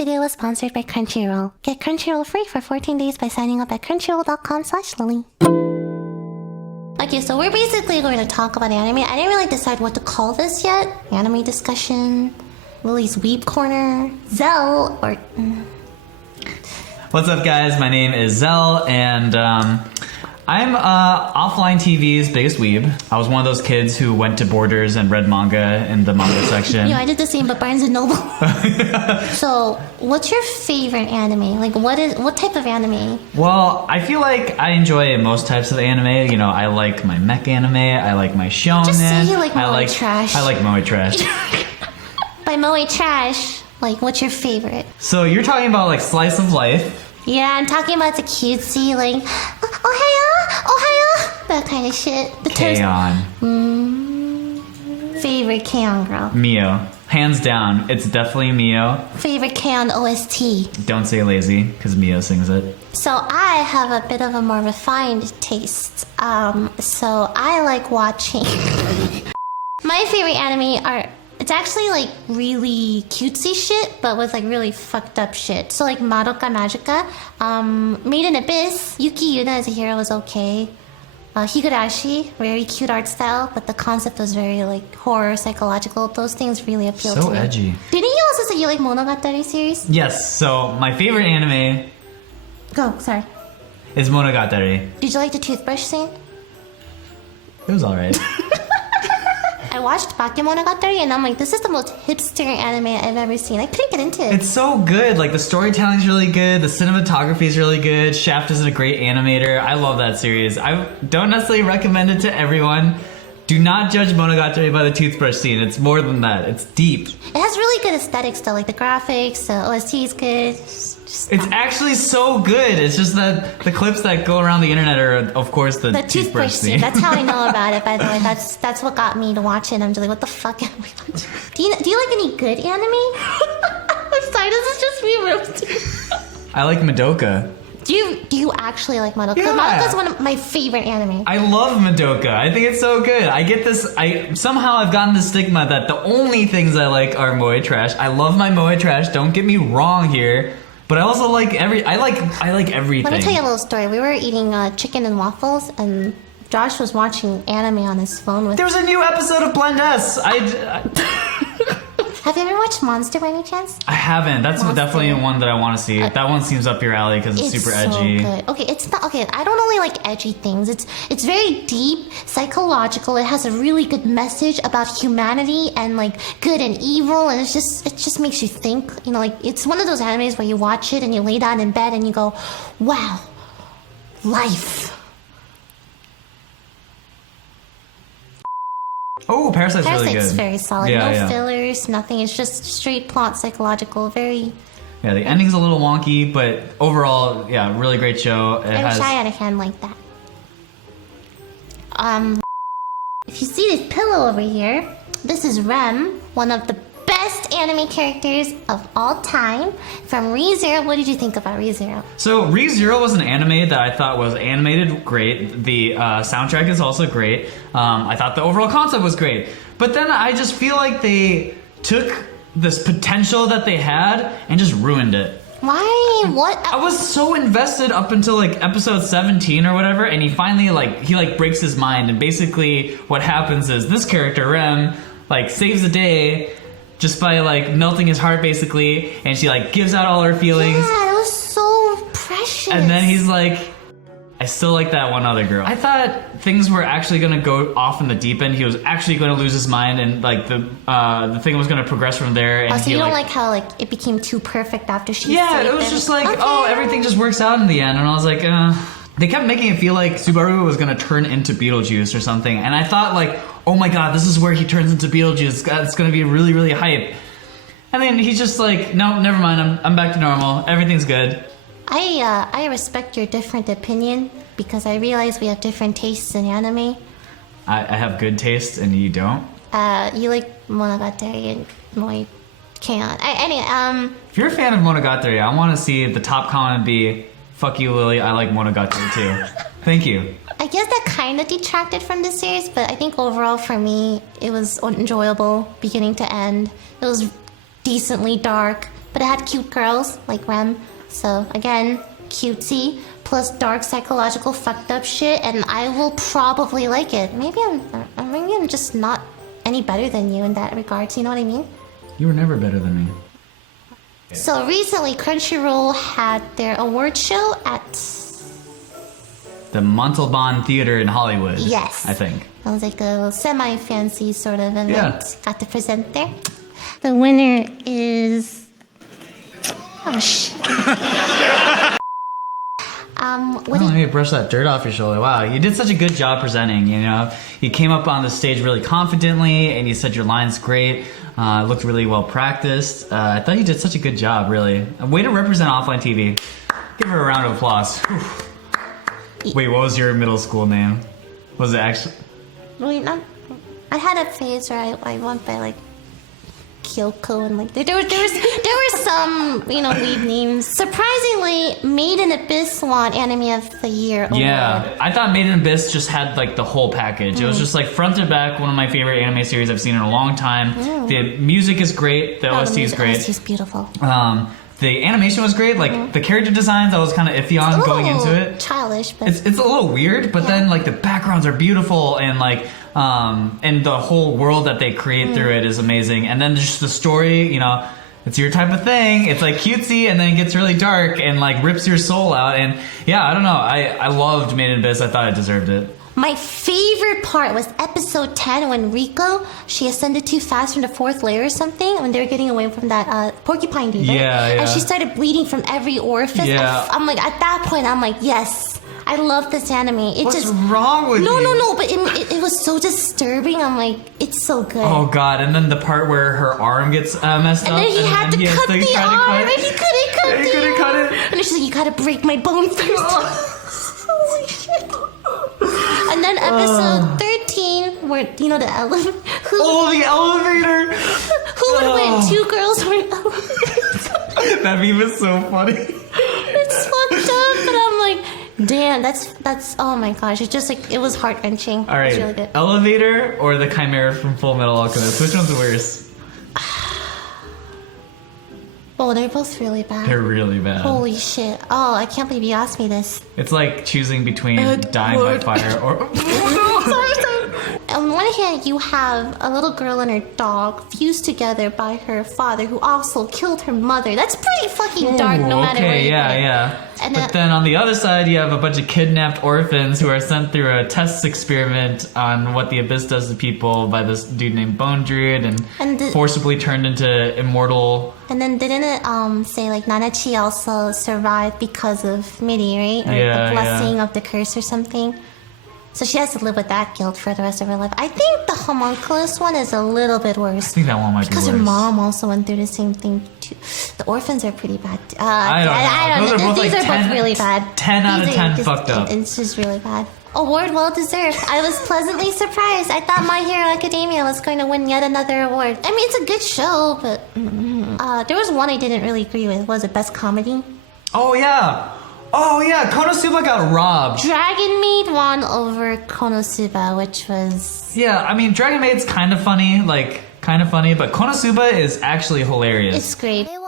video was sponsored by Crunchyroll. Get Crunchyroll free for 14 days by signing up at crunchyroll.com/Lily. Okay, so we're basically going to talk about anime. I didn't really decide what to call this yet. Anime discussion, Lily's Weeb Corner, Xell, or... What's up, guys? My name is Xell, and I'm offline TV's biggest weeb. I was one of those kids who went to Borders and read manga in the manga section. Yeah, I did the same, but Barnes & Noble. So, what's your favorite anime? Like, what type of anime? Well, I feel like I enjoy most types of anime. You know, I like my mech anime, I like my shonen. Just say you like moe trash. I like moe trash. By moe trash, like, what's your favorite? So you're talking about like slice of life. Yeah, I'm talking about the cutesy, like, ohio, that kind of shit. The K-On. Favorite K-On girl. Mio. Hands down, it's definitely Mio. Favorite K-On OST. Don't say lazy, because Mio sings it. So I have a bit of a more refined taste. So I like watching... My favorite anime are... It's actually like really cutesy shit, but with like really fucked up shit. So like Madoka Magica, Made in Abyss, Yuki Yuna as a hero was okay. Higurashi, very cute art style, but the concept was very like horror, psychological. Those things really appeal to me. So edgy. Didn't you also say you like Monogatari series? Yes, so my favorite anime Go, sorry. is Monogatari. Did you like the toothbrush scene? It was alright. I watched Bakemonogatari and I'm like, this is the most hipster anime I've ever seen. I couldn't get into it. It's so good. Like, the storytelling's really good. The cinematography is really good. Shaft is a great animator. I love that series. I don't necessarily recommend it to everyone. Do not judge Monogatari by the toothbrush scene. It's more than that. It's deep. It has really good aesthetics though, like the graphics, the OST is good. It's actually so good. It's just that the clips that go around the internet are, of course, the toothbrush scene. That's how I know about it, by the way. That's what got me to watch it. I'm just like, what the fuck am I watching? Do you like any good anime? I'm sorry, this is just me roasting. I like Madoka. Do you actually like Madoka? Yeah. Madoka's one of my favorite anime. I love Madoka. I think it's so good. Somehow I've gotten the stigma that the only things I like are moe trash. I love my moe trash. Don't get me wrong here. But I also like I like everything. Let me tell you a little story. We were eating chicken and waffles, and Josh was watching anime on his phone with... There was a new episode of Blend S. Have you ever watched Monster by any chance? I haven't. That's definitely one that I want to see. That one seems up your alley because it's super edgy. So good. Okay, it's not okay. I don't only like edgy things. It's very deep, psychological. It has a really good message about humanity and like good and evil, and it just makes you think. You know, like it's one of those animes where you watch it and you lay down in bed and you go, "Wow, life." Oh, Parasite's really good. Parasite's very solid. Yeah, no fillers, nothing. It's just straight plot, psychological, very... Yeah, the ending's a little wonky, but overall, yeah, really great show. I wish I had a hand like that. If you see this pillow over here, this is Rem, one of the best anime characters of all time, from Re:Zero. What did you think about Re:Zero? So Re:Zero was an anime that I thought was animated great. The soundtrack is also great. I thought the overall concept was great. But then I just feel like they took this potential that they had and just ruined it. Why? What? I was so invested up until like episode 17 or whatever, and he finally breaks his mind, and basically what happens is this character, Rem, like saves the day just by like melting his heart basically, and she like gives out all her feelings. Yeah, it was so precious. And then he's like, I still like that one other girl. I thought things were actually gonna go off in the deep end. He was actually gonna lose his mind, and like the thing was gonna progress from there. And so you don't like how like it became too perfect after she Yeah, saved it was just like, okay. Everything just works out in the end. And I was like, They kept making it feel like Subaru was gonna turn into Beetlejuice or something. And I thought like, oh my god, this is where he turns into Beetlejuice. It's gonna be really, really hype. And then he's just like, no, never mind. I'm back to normal. Everything's good. I respect your different opinion because I realize we have different tastes in anime. I have good taste and you don't. You like Monogatari and Moe can't. Anyway, If you're a fan of Monogatari, I want to see the top comment be, "Fuck you, Lily. I like Monogatari too." Thank you. I guess that kind of detracted from the series, but I think overall for me, it was enjoyable beginning to end. It was decently dark, but it had cute girls like Rem. So again, cutesy plus dark psychological fucked up shit, and I will probably like it. Maybe I'm just not any better than you in that regards. You know what I mean? You were never better than me. So recently, Crunchyroll had their award show at the Montalban Theater in Hollywood. Yes. I think. It was like a semi-fancy sort of event. Yeah. Got to present there. The winner is... Oh, shit. Let me brush that dirt off your shoulder. Wow, you did such a good job presenting, you know. You came up on the stage really confidently, and you said your lines great. It looked really well practiced. I thought you did such a good job, really. Way to represent offline TV. Give her a round of applause. Whew. Wait, what was your middle school name? Was it actually... Wait, I had a phase where I went by like Kyoko and like there were some weird names. Surprisingly, Made in Abyss won Anime of the Year award. Yeah, I thought Made in Abyss just had like the whole package. It was just like front to back one of my favorite anime series I've seen in a long time. The music is great. The OST is great. The OST is beautiful. The animation was great. Like the character designs, I was kind of iffy on going into it. Childish, but it's a little weird. But then like the backgrounds are beautiful, and like and the whole world that they create through it is amazing. And then just the story, it's your type of thing. It's like cutesy, and then it gets really dark and like rips your soul out. And yeah, I don't know. I loved Made in Abyss. I thought it deserved it. My favorite part was episode 10 when Riko, she ascended too fast from the 4th layer or something when they were getting away from that porcupine dude. Yeah. And she started bleeding from every orifice. Yeah. I'm like, at that point, I'm like, yes, I love this anime. What's wrong with you? No, but it was so disturbing. I'm like, it's so good. Oh God, and then the part where her arm gets messed up. And then he had to cut the arm, and he couldn't cut it. And then she's like, you gotta break my bone first. Holy shit. And then episode 13, where, the elevator. The elevator! Who would win? 2 girls or an elevator? That meme is so funny. It's fucked up, but I'm like, damn, that's oh my gosh. It's just like, it was heart-wrenching. All right, it was really good. Elevator or the Chimera from Full Metal Alchemist? Which one's worse? Oh, they're both really bad. They're really bad. Holy shit. Oh, I can't believe you asked me this. It's like choosing between dying by fire or... Sorry. On one hand, you have a little girl and her dog fused together by her father, who also killed her mother. That's pretty fucking dark, no matter where you put it. Yeah. And but then on the other side, you have a bunch of kidnapped orphans who are sent through a test experiment on what the Abyss does to people by this dude named Bone Druid, and forcibly turned into immortal. And then didn't it say like Nanachi also survived because of Miri, right? Or the blessing of the curse or something? So she has to live with that guilt for the rest of her life. I think the homunculus one is a little bit worse. I think that one might be worse. Because her mom also went through the same thing too. The orphans are pretty bad. I don't know. These are both really bad. 10 out of 10 fucked up. It's just really bad. Award well deserved. I was pleasantly surprised. I thought My Hero Academia was going to win yet another award. I mean, it's a good show, but there was one I didn't really agree with. Was it Best Comedy? Oh yeah, Konosuba got robbed. Dragon Maid won over Konosuba, which was... Yeah, I mean, Dragon Maid's kind of funny, but Konosuba is actually hilarious. It's great. That's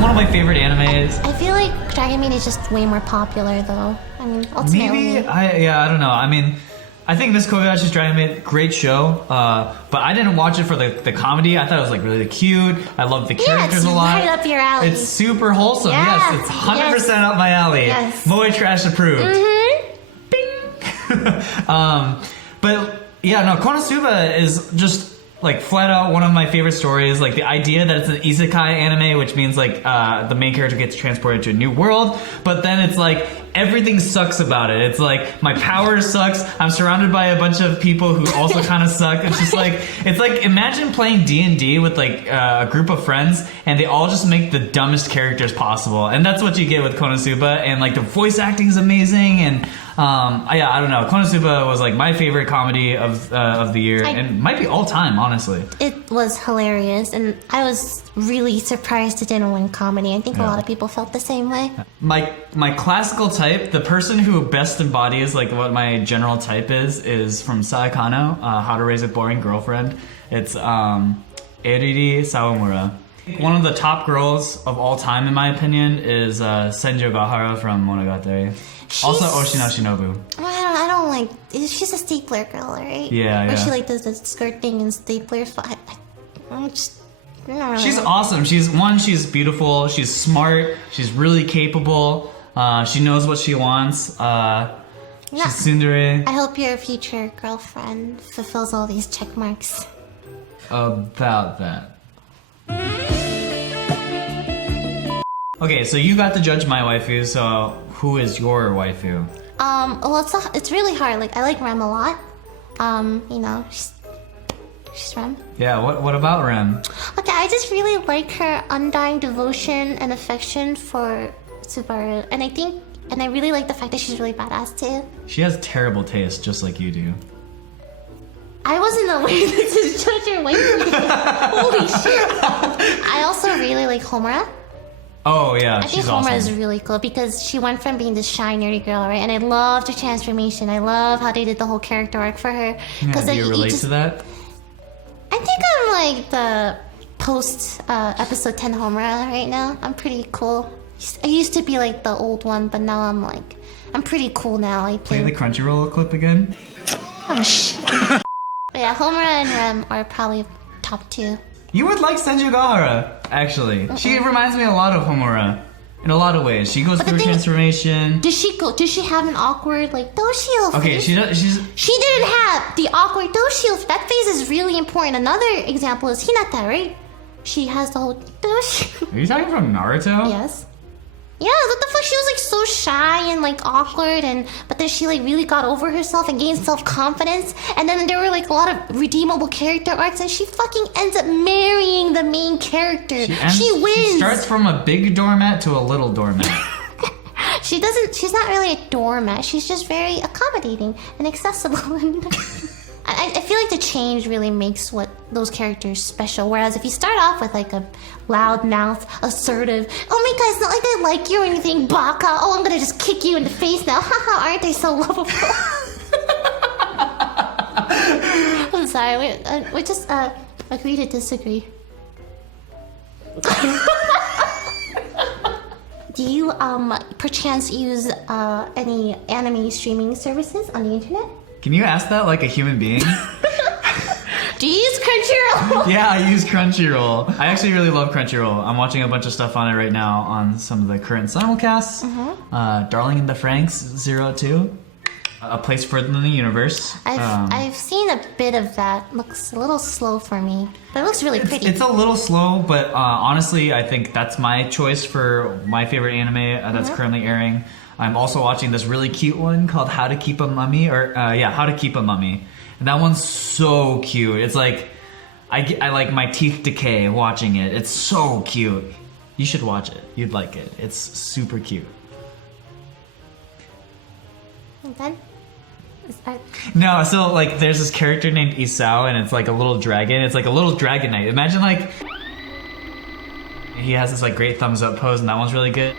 one of my favorite animes. I feel like Dragon Maid is just way more popular, though. I mean, ultimately... I don't know. I mean... I think Miss Kobayashi's Dragon Maid, great show, but I didn't watch it for the comedy. I thought it was like really cute. I love the characters a lot. It's right up your alley. It's super wholesome. Yeah. Yes, it's 100% up my alley. Yes. Moe Trash approved. Mm-hmm. Bing. But yeah, no, Konosuba is just like flat out one of my favorite stories. Like the idea that it's an isekai anime, which means like the main character gets transported to a new world, but then it's like everything sucks about it. It's like my power sucks. I'm surrounded by a bunch of people who also kind of suck. It's like imagine playing D&D with like a group of friends, and they all just make the dumbest characters possible. And that's what you get with Konosuba. And like the voice acting is amazing. And I don't know. Konosuba was like my favorite comedy of the year, and might be all time, honestly. It was hilarious, and I was really surprised it didn't win comedy. I think a lot of people felt the same way. My classical type, the person who best embodies like what my general type is from Saekano, How to Raise a Boring Girlfriend. It's Eriri Sawamura. One of the top girls of all time, in my opinion, is Senjo Gahara from Monogatari. Also Oshino Shinobu. I don't like. She's a stapler girl, right? Yeah, Where yeah. she like does the skirt thing and staplers. I'm just. I don't really She's like- awesome. She's beautiful. She's smart. She's really capable. She knows what she wants. Yeah. She's tsundere. I hope your future girlfriend fulfills all these check marks. About that. Okay, so you got to judge my waifu, so who is your waifu? Well, it's really hard. Like, I like Rem a lot. You know, she's Rem. Yeah, what about Rem? Okay, I just really like her undying devotion and affection for Subaru, and I really like the fact that she's really badass too. She has terrible taste, just like you do. I wasn't aware this is judge your waifu. Holy shit! I also really like Homura. Oh yeah, I think she's Homura awesome. is really cool because she went from being this shy nerdy girl, right? And I loved her transformation. I love how they did the whole character arc for her. Yeah, do you relate to that? I think I'm like the post episode 10 Homura right now. I'm pretty cool. I used to be like the old one, but now I'm pretty cool now. I Play the Crunchyroll clip again. Oh shit. But yeah, Homura and Rem are probably top 2. You would like Senju Gahara, actually. She reminds me a lot of Homura in a lot of ways. She goes But the through thing- transformation. Does she have an awkward like Doshio? Okay, phase? she She didn't have the awkward Doshio. That phase is really important. Another example is Hinata, right? She has the whole Doshio. Are you talking from Naruto? Yes. Yeah, what the fuck? She was like so shy and like awkward, but then she like really got over herself and gained self-confidence. And then there were like a lot of redeemable character arcs, and she fucking ends up marrying the main character. She wins. She starts from a big doormat to a little doormat. She's not really a doormat. She's just very accommodating and accessible. I feel like the change really makes those characters special. Whereas if you start off with like a loud mouth, assertive, oh my god, it's not like I like you or anything, baka. Oh, I'm gonna just kick you in the face now. Haha, aren't they so lovable? I'm sorry, we just agree to disagree. Do you perchance use any anime streaming services on the internet? Can you ask that like a human being? Do you use Crunchyroll? Yeah, I use Crunchyroll. I actually really love Crunchyroll. I'm watching a bunch of stuff on it right now on some of the current simulcasts. Darling in the Franxx 02. A Place Further in the Universe. I've seen a bit of that. Looks a little slow for me, but it looks really pretty. It's a little slow, but honestly, I think that's my choice for my favorite anime that's currently airing. I'm also watching this really cute one called How to Keep a Mummy, How to Keep a Mummy. And that one's so cute. It's like, I like my teeth decay watching it. It's so cute. You should watch it. You'd like it. It's super cute. And then? No, so like there's this character named Isao and it's like a little dragon. It's like a little dragon knight. Imagine like, he has this like great thumbs up pose and that one's really good.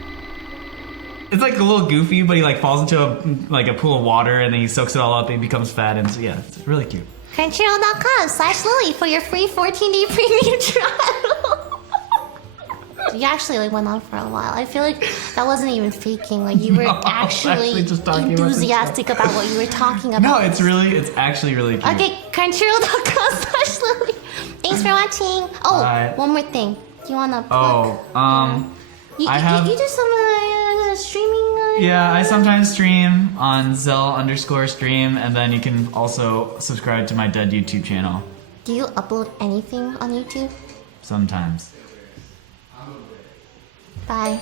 It's like a little goofy, but he like falls into a pool of water and then he soaks it all up and he becomes fat and so, yeah, it's really cute. Crunchyroll.com/Lily for your free 14-day premium trial. You actually like went on for a while. I feel like that wasn't even faking. Like you were actually just talking enthusiastic about what you were talking about. No, it's actually really cute. Okay, Crunchyroll.com/Lily. Thanks for watching. Oh, Bye. one more thing. Do you wanna plug? You do some streaming? Yeah, I sometimes stream on Xell_stream, and then you can also subscribe to my dead YouTube channel. Do you upload anything on YouTube? Sometimes. Bye.